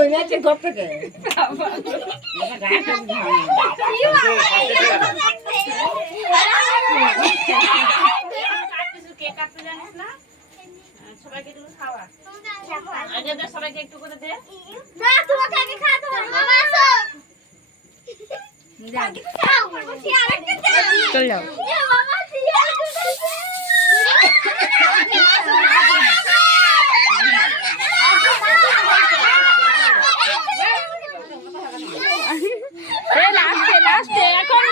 ওই আছে ঘর থেকে কেক কাটতে জানিস না? সবাইকে একটু খাওয়া। আগে দে সবাইকে একটু করে দে। না তোমাকে আগে খাওয়াতে হবে। মামা আসো। আগে খাও। বলছি আরেকটা দাও। চল যাও। এ মামা দিয়ে এই লাস্টে এখন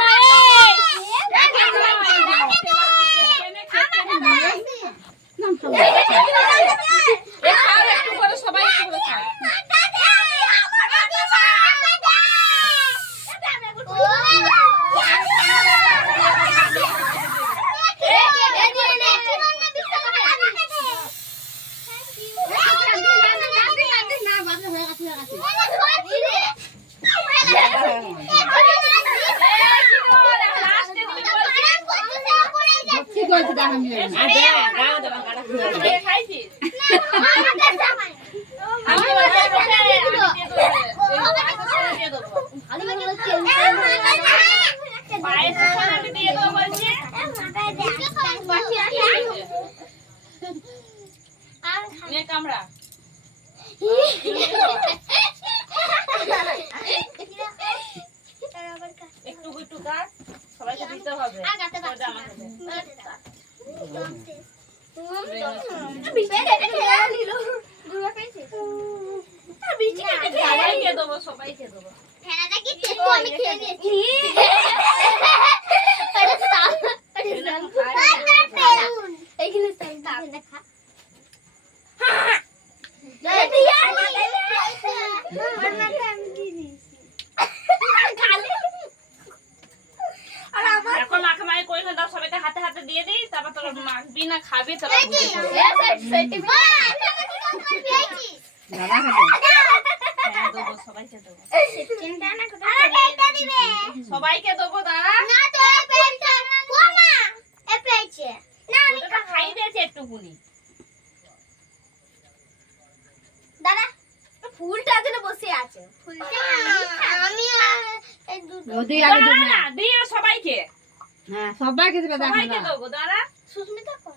না কামড়া একটু একটু কাট সবাইকে দিতে হবে সবাইকে দেবো এখন মাখামাখি করে দাও সবাইকে হাতে হাতে দিয়ে দিই তারপর তোর মাখবি না খাবি তারপর সবাইকে দেবো সবাইকে দেবো দাঁড়া খাই দিয়েছে একটুকুনি ফুলটা যেন বসে আছে ফুলটা আমি ওদের আগে দেবে দিও সবাইকে হ্যাঁ সবাইকে দেবে সবাইকে দেবো দাঁড়া সুস্মিতা কর